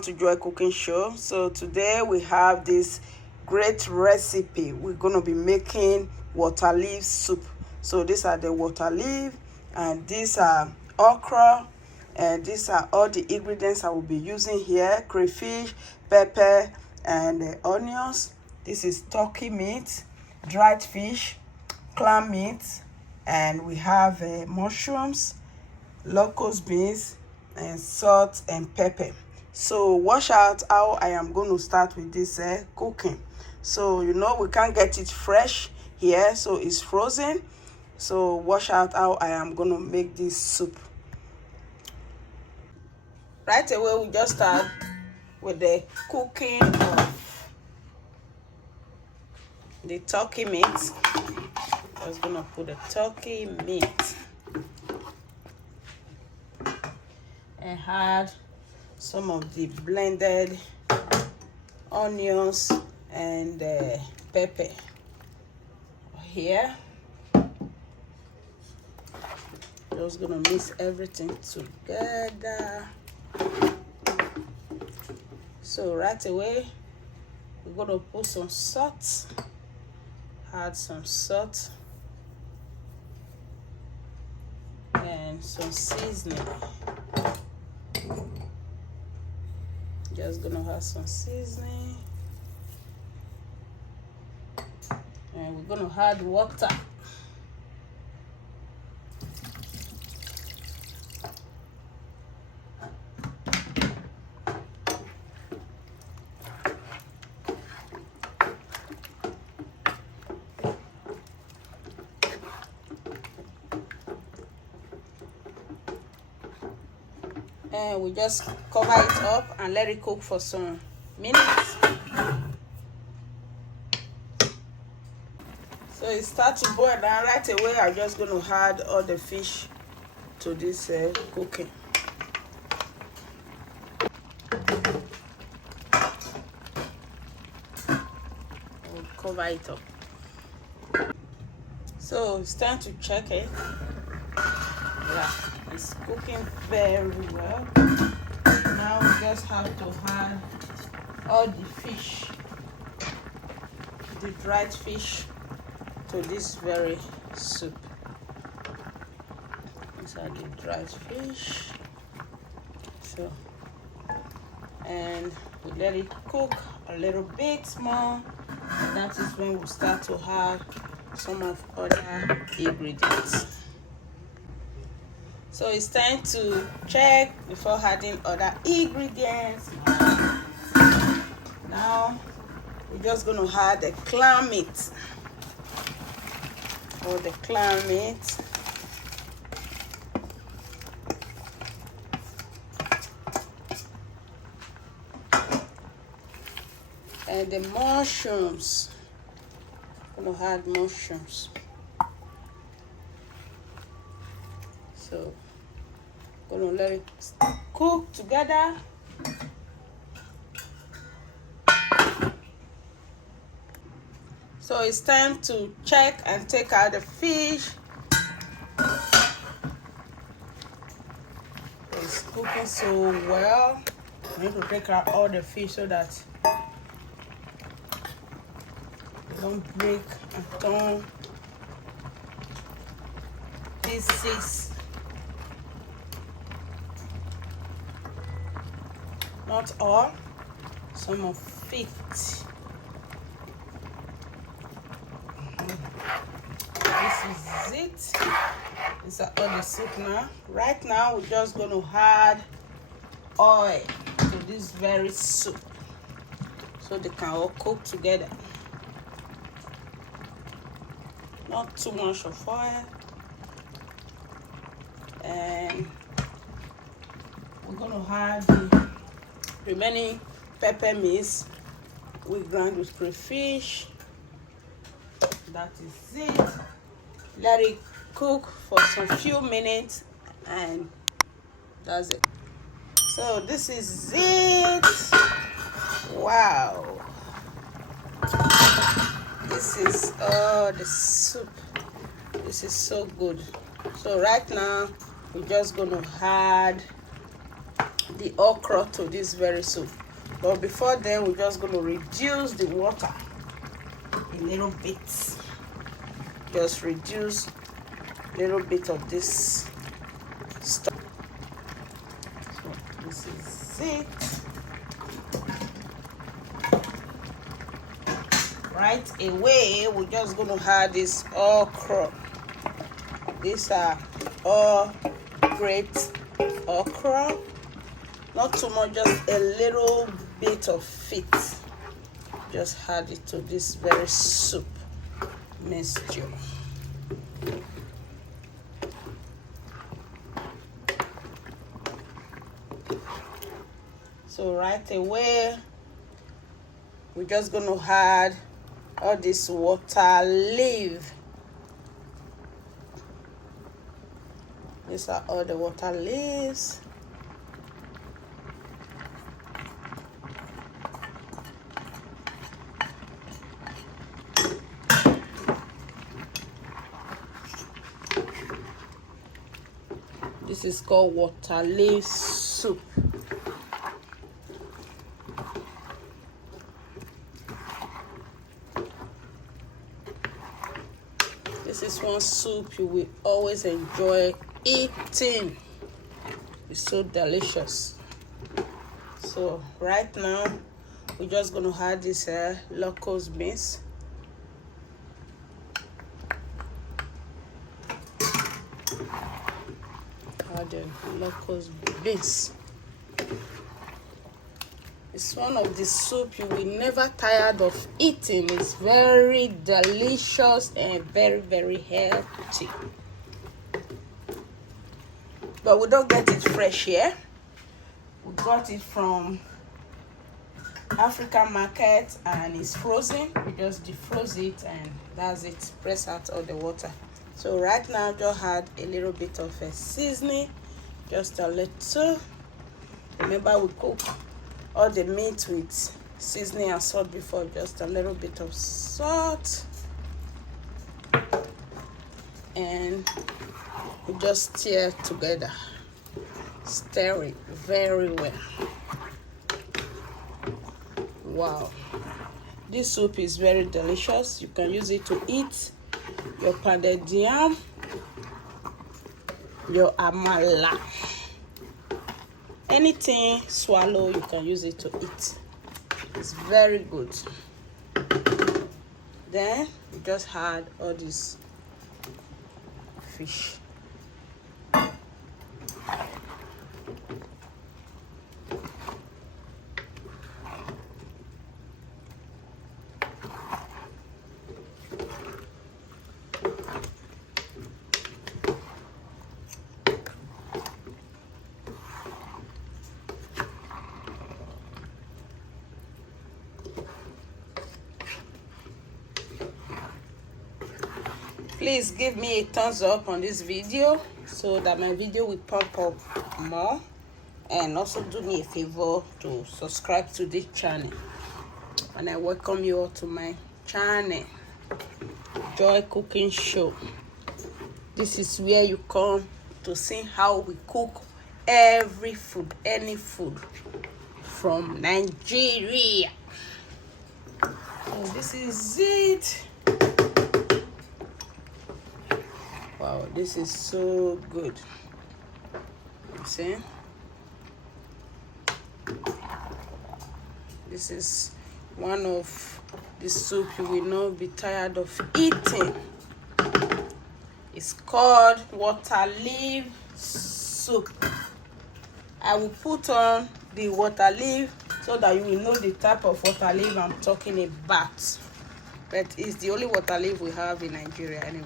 welcome to Joy Cooking Show. So today we have this great recipe. We're going to be making waterleaf soup. So these are the water leaf, and these are okra, and these are all the ingredients I will be using here: crayfish, pepper, and onions. This is turkey meat, dried fish, clam meat, and we have mushrooms, locust beans, and salt and pepper. So watch out how I am going to start with this cooking. So you know we can't get it fresh here, so it's frozen. So watch out how I am going to make this soup. Right away, we just start with the cooking of the turkey meat. I was gonna put the turkey meat and add some of the blended onions and pepper here. Just gonna mix everything together. So right away, we're gonna put some salt. Add some salt and some seasoning. Just gonna have some seasoning, and we're gonna add water. And we just cover it up and let it cook for some minutes. So it starts to boil down. Right away, I'm just going to add all the fish to this cooking. We'll cover it up. So it's time to check it. Yeah, it's cooking very well. Now we just have to add all the fish, the dried fish, to this very soup. These are the dried fish. So, and we let it cook a little bit more. That is when we start to add some of other ingredients. So it's time to check before adding other ingredients. Now we're just going to add the clam meat. Or the clam meat. And the mushrooms. I'm going to add mushrooms. So gonna let it cook together. So it's time to check and take out the fish. It's cooking so well. I need to take out all the fish so that it don't break and turn pieces. Not all, some of it. This is it. These are all the soup now. Right now, we're just going to add oil to this very soup so they can all cook together. Not too much of oil. And we're going to add the remaining pepper mix we grind with crayfish. That is it. Let it cook for some few minutes, and that's it. So this is it. Wow, this is the soup. This is so good. So right now we're just going to add the okra to this very soup. But before then, we're just going to reduce the water a little bit. Just reduce a little bit of this stuff. So this is it. Right away, we're just going to add this okra. These are all great okra. Not too much, just a little bit of it. Just add it to this very soup mixture. So right away, we're just going to add all this water leaf. These are all the water leaves. This is called Waterleaf Soup. This is one soup you will always enjoy eating. It's so delicious. So right now, we're just going to add this locust beans. The locust beans. It's one of the soup you will never tired of eating. It's very delicious and very, very healthy. But we don't get it fresh here. We got it from African market and it's frozen. We just defroze it and that's it. Press out all the water. So right now, just add a little bit of a seasoning, just a little. Remember, we cook all the meat with seasoning and salt before. Just a little bit of salt, and we just stir together. Stir it very well. Wow, this soup is very delicious. You can use it to eat your pounded yam, your amala, anything swallow, you can use it to eat. It's very good. Then we just add all this fish. Please give me a thumbs up on this video so that my video will pop up more, and also do me a favor to subscribe to this channel. And I welcome you all to my channel, Joy Cooking Show. This is where you come to see how we cook every food, any food from Nigeria. So this is it. Wow, this is so good. You see? This is one of the soup you will not be tired of eating. It's called Waterleaf Soup. I will put on the water leaf so that you will know the type of water leaf I'm talking about. But it's the only water leaf we have in Nigeria anyway.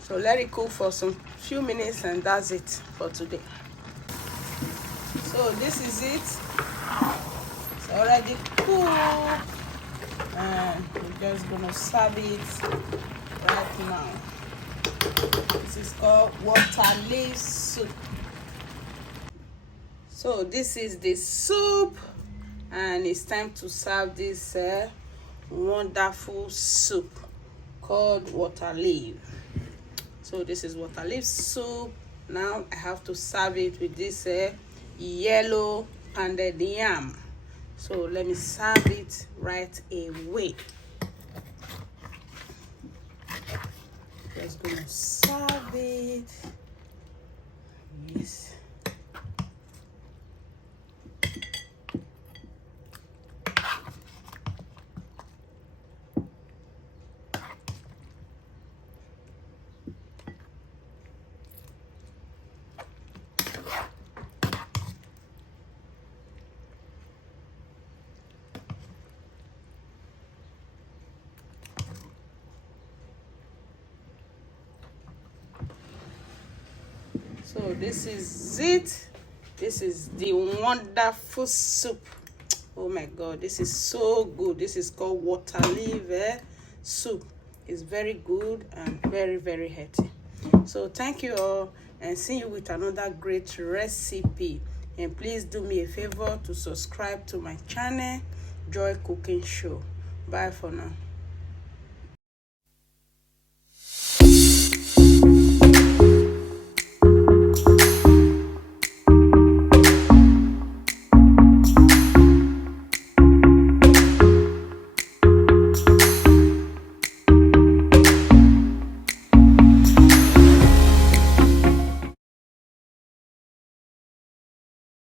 So let it cook for some few minutes and that's it for today. So this is it. It's already cooked. And we're just gonna serve it right now. This is called Waterleaf Soup. So this is the soup and it's time to serve this wonderful soup called Waterleaf. So this is Waterleaf soup Now I have to serve it with this yellow pounded yam. So let me serve it right away. Just gonna serve it. Yes. So this is it. This is the wonderful soup. Oh my god, this is so good. This is called Waterleaf soup. It's very good and very, very healthy. So thank you all, and see you with another great recipe. And please do me a favor to subscribe to my channel, Joy Cooking Show. Bye for now.